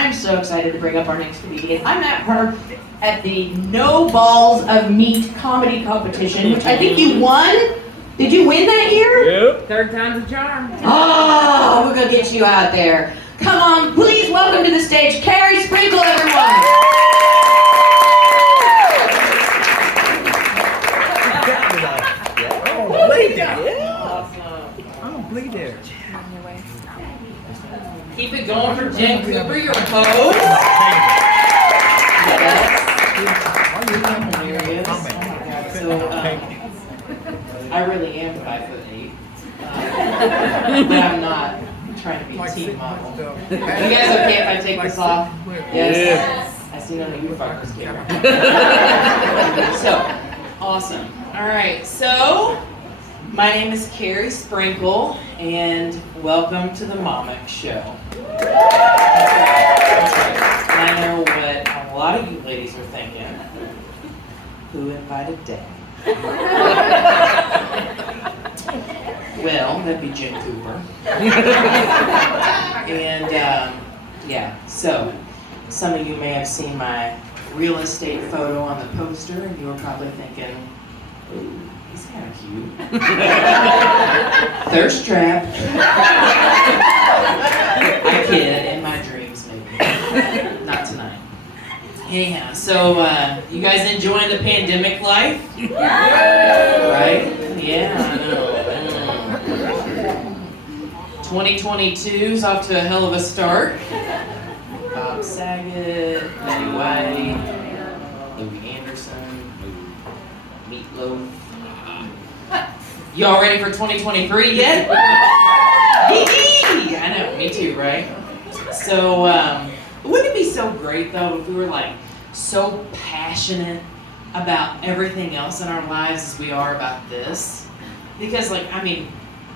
I'm so excited to bring up our next comedian. I met her at the No Balls of Meat comedy competition, which I think you won. Did you win that year? Yep. Third time's a charm. Oh, we're gonna get you out there. Come on, please welcome to the stage, Keri Sprinkle, everyone. Bleed there. Keep it going for Jen Cooper, your host. Hilarious. Oh my God. So, I really am 5'8", but I'm not trying to be a team model. You guys okay if I take this off? Yes. I see none of you fuckers care. So, awesome. All right, so. My name is Keri Sprinkle, and welcome to the Momics show. That's right. I know what a lot of you ladies are thinking. Who invited Dad? Well, that'd be Jen Cooper. And, yeah, so some of you may have seen my real estate photo on the poster, and you were probably thinking, ooh, he's kind of cute. Thirst trap. I kid, in my dreams maybe. Not tonight. Anyhow, so you guys enjoying the pandemic life? Right? Yeah, I know. 2022's off to a hell of a start. Bob Saget, Betty White, Louis Anderson, Meatloaf. Y'all ready for 2023 yet? Yee-hee! I know, me too, right? So, wouldn't it be so great though if we were like so passionate about everything else in our lives as we are about this? Because like, I mean,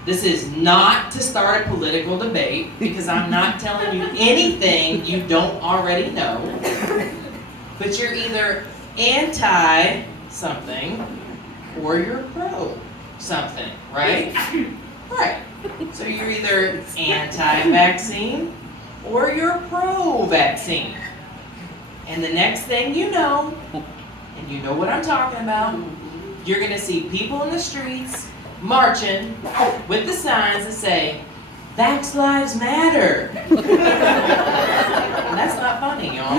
this is not to start a political debate because I'm not telling you anything you don't already know. But you're either anti something or you're pro something, right? Right. So you're either anti-vaccine or you're pro-vaccine. And the next thing you know, and you know what I'm talking about, you're gonna see people in the streets marching with the signs that say, "Vax Lives Matter." And that's not funny, y'all.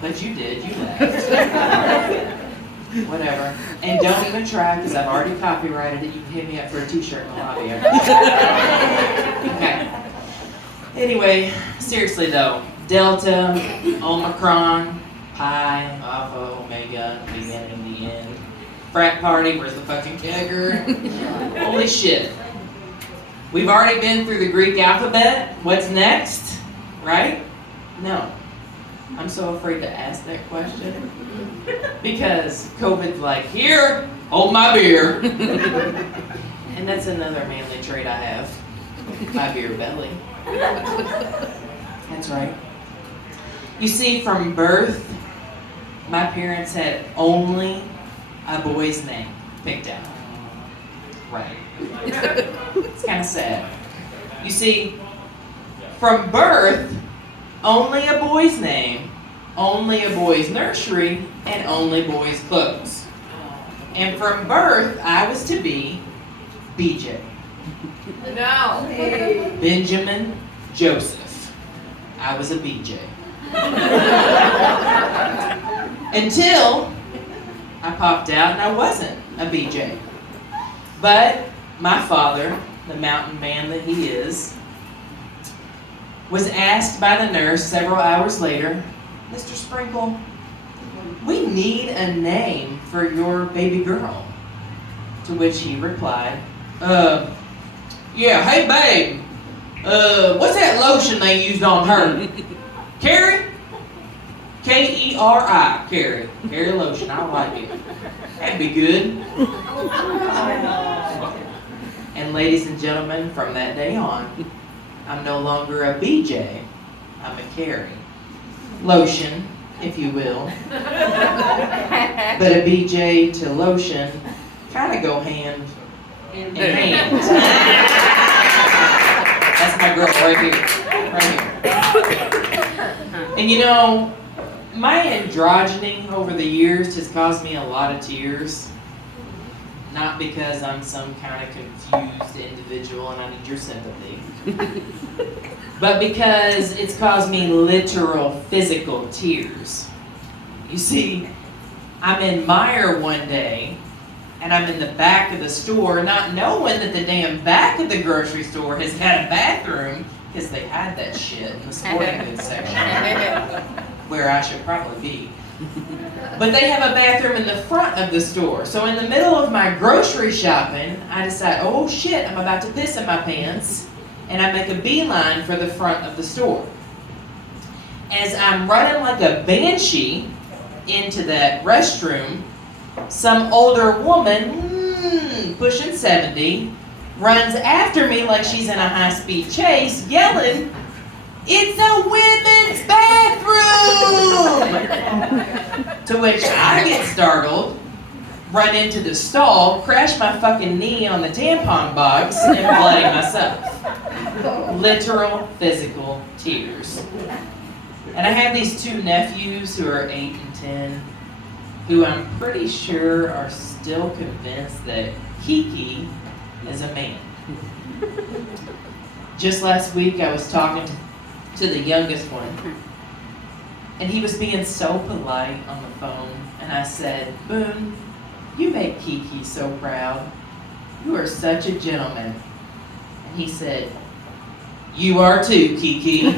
But you did, you laughed. Whatever. And don't even try, because I've already copyrighted it. You can hit me up for a t-shirt in the lobby. Okay. Anyway, seriously though, Delta, Omicron, Pi, Alpha, Omega, beginning, the end. Frat party, where's the fucking kegger? Holy shit. We've already been through the Greek alphabet. What's next? Right? No. I'm so afraid to ask that question because COVID's like, here, hold my beer. And that's another manly trait I have, my beer belly. That's right. You see, from birth, my parents had only a boy's name picked out. Right. It's kind of sad. You see, from birth, only a boy's name, only a boy's nursery, and only boys' clothes. And from birth, I was to be BJ. No. Benjamin Joseph. I was a BJ. Until I popped out and I wasn't a BJ. But my father, the mountain man that he is, was asked by the nurse several hours later, "Mr. Sprinkle, we need a name for your baby girl." To which he replied, yeah, hey babe, what's that lotion they used on her? Keri? K-E-R-I, Keri. Keri lotion, I like it. That'd be good. And ladies and gentlemen, from that day on, I'm no longer a BJ, I'm a Keri. Lotion, if you will. But a BJ to lotion kind of go hand in hand. That's my girl right here. Right here. And you know, my androgyny over the years has caused me a lot of tears. Not because I'm some kind of confused individual and I need your sympathy. But because it's caused me literal physical tears. You see, I'm in Meijer one day, and I'm in the back of the store, not knowing that the damn back of the grocery store has had a bathroom, because they had that shit in the sporting goods section, where I should probably be. But they have a bathroom in the front of the store. So in the middle of my grocery shopping, I decide, oh shit, I'm about to piss in my pants, and I make a beeline for the front of the store. As I'm running like a banshee into that restroom, some older woman, pushing 70, runs after me like she's in a high-speed chase, yelling, "It's a women's bathroom!" To which I get startled, run into the stall, crash my fucking knee on the tampon box, and bloody myself. Literal, physical tears. And I have these two nephews who are 8 and 10, who I'm pretty sure are still convinced that Kiki is a man. Just last week I was talking to the youngest one, and he was being so polite on the phone, and I said, "Boone, you make Kiki so proud. You are such a gentleman." And he said, "You are too, Kiki."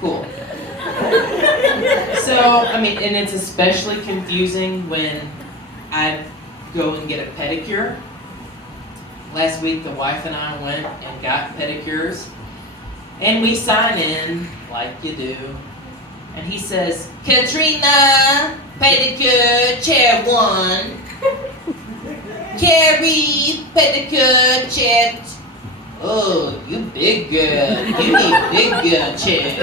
Cool. So, I mean, and it's especially confusing when I go and get a pedicure. Last week, the wife and I went and got pedicures, and we sign in like you do. And he says, "Katrina, pedicure, chair 1. Keri, pedicure, chair 2. Oh, you big girl. You need big girl chair."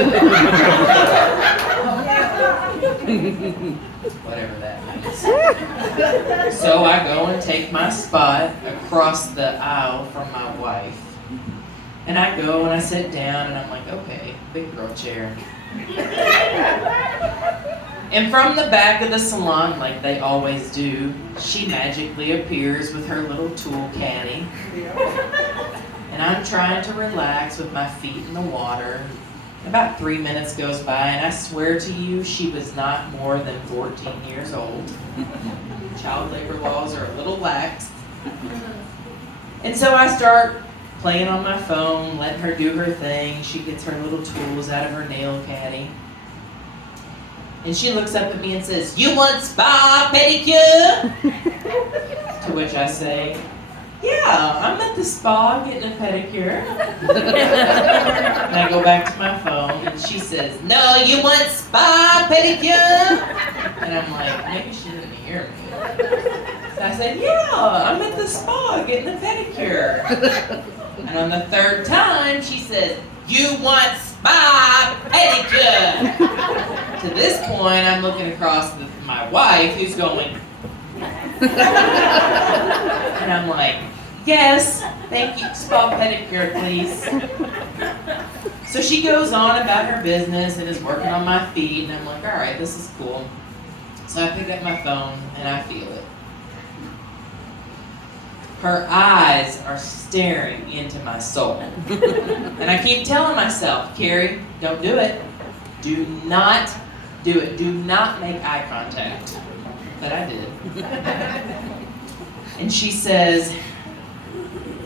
Whatever that means. So I go and take my spot across the aisle from my wife. And I go and I sit down and I'm like, okay, big girl chair. And from the back of the salon, like they always do, she magically appears with her little tool caddy. And I'm trying to relax with my feet in the water. About 3 minutes goes by, and I swear to you, she was not more than 14 years old. Child labor laws are a little lax. And so I start playing on my phone, letting her do her thing. She gets her little tools out of her nail caddy. And she looks up at me and says, "You want spa pedicure?" To which I say, "Yeah, I'm at the spa getting a pedicure." And I go back to my phone and she says, "No, you want spa pedicure?" And I'm like, maybe she didn't hear me. So I said, "Yeah, I'm at the spa getting a pedicure." And on the third time, she says, "You want spa pedicure?" To this point, I'm looking across at my wife who's going, and I'm like, "Yes, thank you, spa pedicure, please." So she goes on about her business and is working on my feet, and I'm like, all right, this is cool. So I pick up my phone and I feel it. Her eyes are staring into my soul. And I keep telling myself, "Keri, don't do it. Do not do it. Do not make eye contact." But I did. And she says,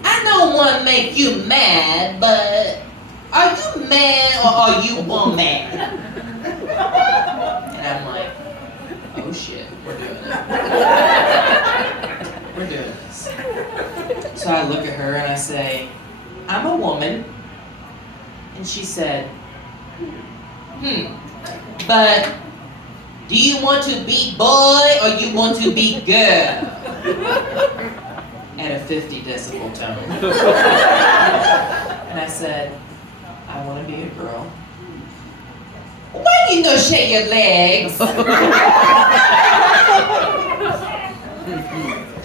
"I don't want to make you mad, but are you mad or are you woman?" And I'm like, oh shit, we're doing it. We're doing this. So I look at her and I say, "I'm a woman." And she said, "But do you want to be boy or you want to be girl?" At a 50 decibel tone. And I said, "I want to be a girl." "Why you no shake your legs?"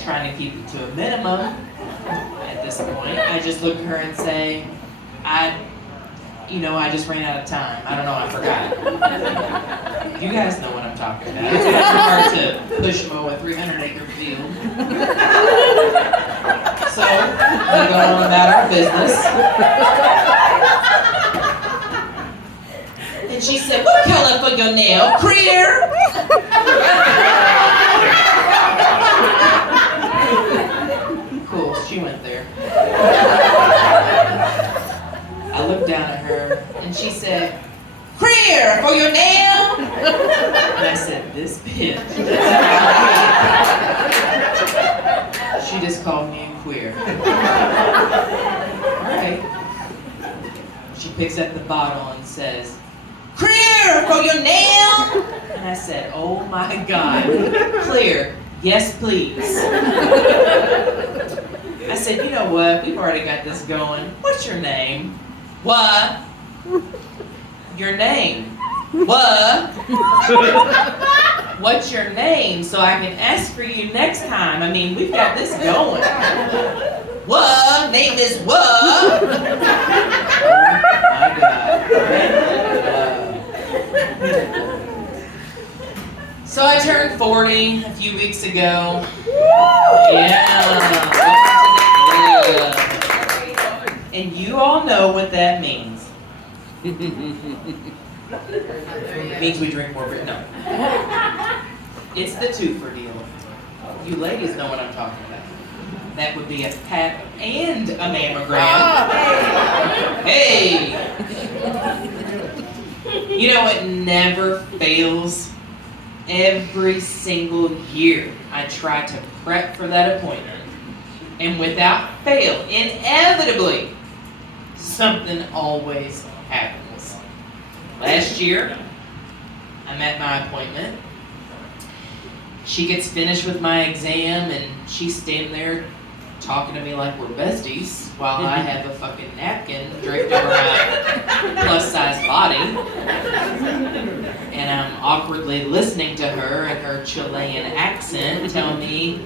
Trying to keep it to a minimum at this point. I just look at her and say, I just ran out of time. I don't know, I forgot. You guys know what I'm talking about. It's hard to push mow a 300-acre field. So, we go on about our business. And she said, "What color for your nail? Clear?" Cool, she went there. I looked down at her and she said, "Clear for your nail?" And I said, "This bitch." She just called me a queer. Alright. She picks up the bottle and says, "Clear for your nail?" And I said, "Oh my God, clear, yes please." I said, "You know what, we've already got this going. What's your name?" "What?" "Your name." "What?" "What's your name so I can ask for you next time? I mean, we've got this going." "What? Name is what?" Oh my God. So I turned 40 a few weeks ago. Yeah. And you all know what that means. It means we drink more beer. No. It's the twofer deal. You ladies know what I'm talking about. That would be a pap and a mammogram. Hey! You know, it never fails. Every single year, I try to prep for that appointment. And without fail, inevitably, something always happens. Last year, I'm at my appointment. She gets finished with my exam and she's standing there talking to me like we're besties while I have a fucking napkin draped over my plus-size body. And I'm awkwardly listening to her in her Chilean accent tell me,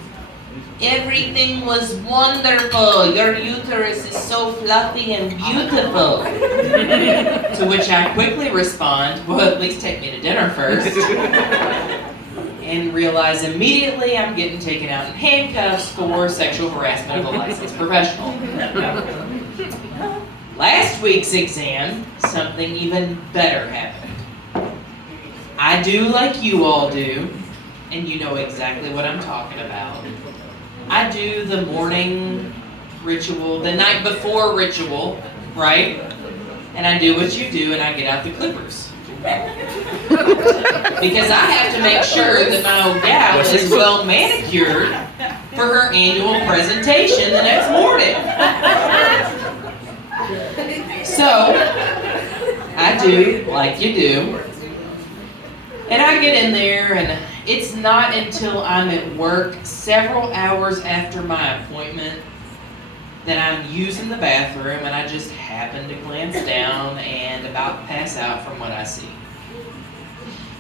"Everything was wonderful. Your uterus is so fluffy and beautiful." To which I quickly respond, "Well, at least take me to dinner first." And realize immediately I'm getting taken out in handcuffs for sexual harassment of a licensed professional. Last week's exam, something even better happened. I do like you all do, and you know exactly what I'm talking about. I do the morning ritual, the night before ritual, right? And I do what you do, and I get out the clippers. Because I have to make sure that my old gal is well manicured for her annual presentation the next morning. So, I do like you do. And I get in there, and it's not until I'm at work several hours after my appointment that I'm using the bathroom, and I just happen to glance down and about pass out from what I see.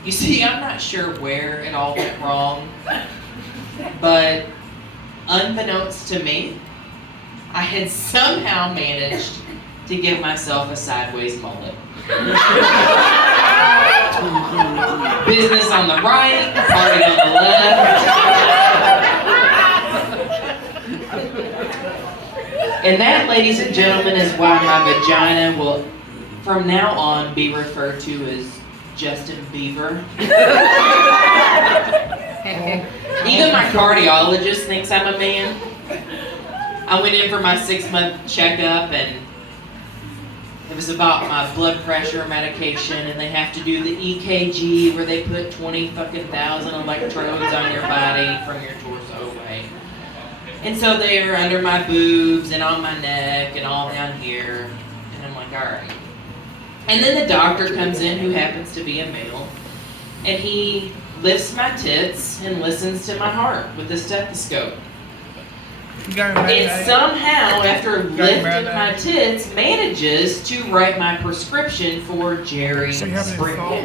You see, I'm not sure where it all went wrong, but unbeknownst to me, I had somehow managed to give myself a sideways mullet. Business on the right, party on the left. And that, ladies and gentlemen, is why my vagina will, from now on, be referred to as Justin Bieber. Even my cardiologist thinks I'm a man. I went in for my 6-month checkup, and it was about my blood pressure medication, and they have to do the EKG where they put 20,000 electrodes on your body from your torso away. And so they're under my boobs and on my neck and all down here. And I'm like, all right. And then the doctor comes in, who happens to be a male, and he lifts my tits and listens to my heart with a stethoscope. And somehow, after lifting my tits, manages to write my prescription for Jerry Springfield.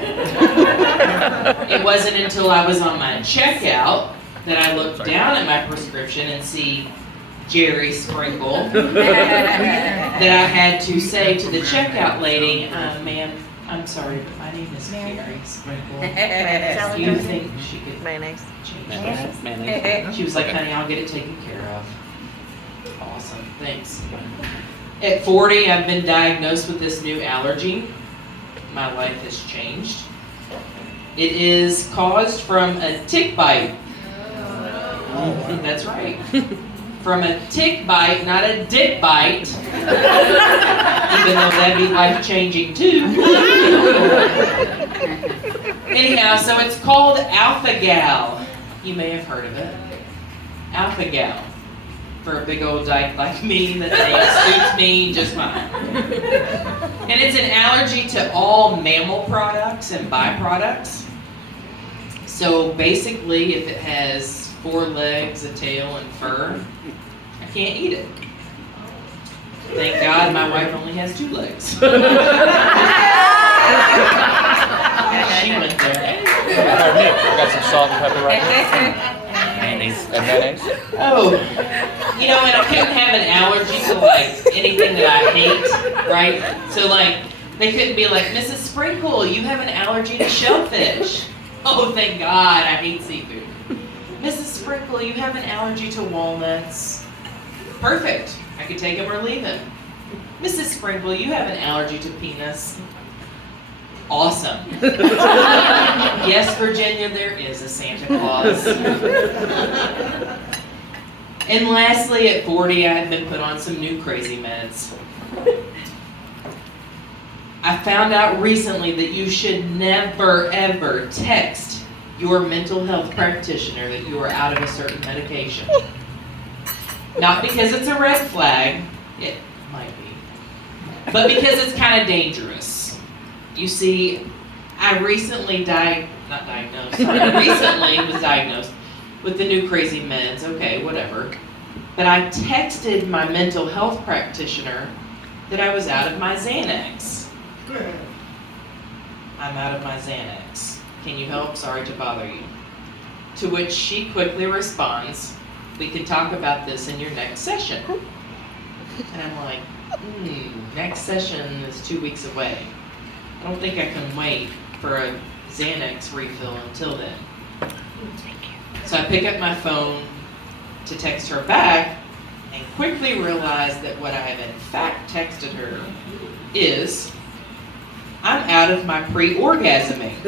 It wasn't until I was on my checkout that I looked down at my prescription and see Jerry Sprinkle that I had to say to the checkout lady, ma'am, I'm sorry, but my name is Keri Sprinkle. Do you think she could Mayonnaise. change that? She was like, honey, I'll get it taken care of. Awesome, thanks. At 40, I've been diagnosed with this new allergy. My life has changed. It is caused from a tick bite. That's right. From a tick bite, not a dick bite. Even though that'd be life-changing too. Anyhow, so it's called Alpha-Gal. You may have heard of it. Alpha-Gal. For a big old dyke like me, that name suits me just fine. And it's an allergy to all mammal products and byproducts. So basically, if it has 4 legs, a tail, and fur, I can't eat it. Thank God my wife only has 2 legs. She went there. Got some salt and pepper right here. Mayonnaise. And mayonnaise? Oh, you know, and I couldn't have an allergy to like anything that I hate, right? So like, they couldn't be like, Mrs. Sprinkle, you have an allergy to shellfish. Oh, thank God, I hate seafood. Mrs. Sprinkle, you have an allergy to walnuts. Perfect, I could take him or leave him. Mrs. Sprinkle, you have an allergy to penis. Awesome. Yes, Virginia, there is a Santa Claus. And lastly, at 40, I had been put on some new crazy meds. I found out recently that you should never, ever text your mental health practitioner that you are out of a certain medication. Not because it's a red flag, it might be, but because it's kind of dangerous. You see, I recently recently was diagnosed with the new crazy meds, okay, whatever. But I texted my mental health practitioner that I was out of my Xanax. I'm out of my Xanax. Can you help? Sorry to bother you. To which she quickly responds, we can talk about this in your next session. And I'm like, next session is 2 weeks away. I don't think I can wait for a Xanax refill until then. So I pick up my phone to text her back and quickly realize that what I have in fact texted her is, I'm out of my pre-orgasming.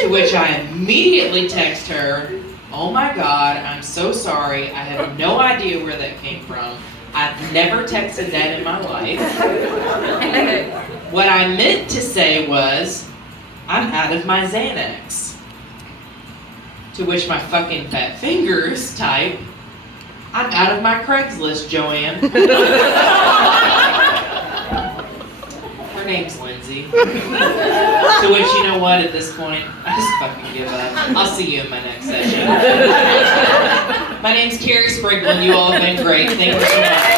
To which I immediately text her, oh my God, I'm so sorry. I have no idea where that came from. I've never texted that in my life. What I meant to say was, I'm out of my Xanax. To which my fucking fat fingers type, I'm out of my Craigslist, Joanne. Her name's Lindsay. To which, you know what, at this point, I just fucking give up. I'll see you in my next session. My name's Keri Sprinkle, and you all have been great. Thank you so much.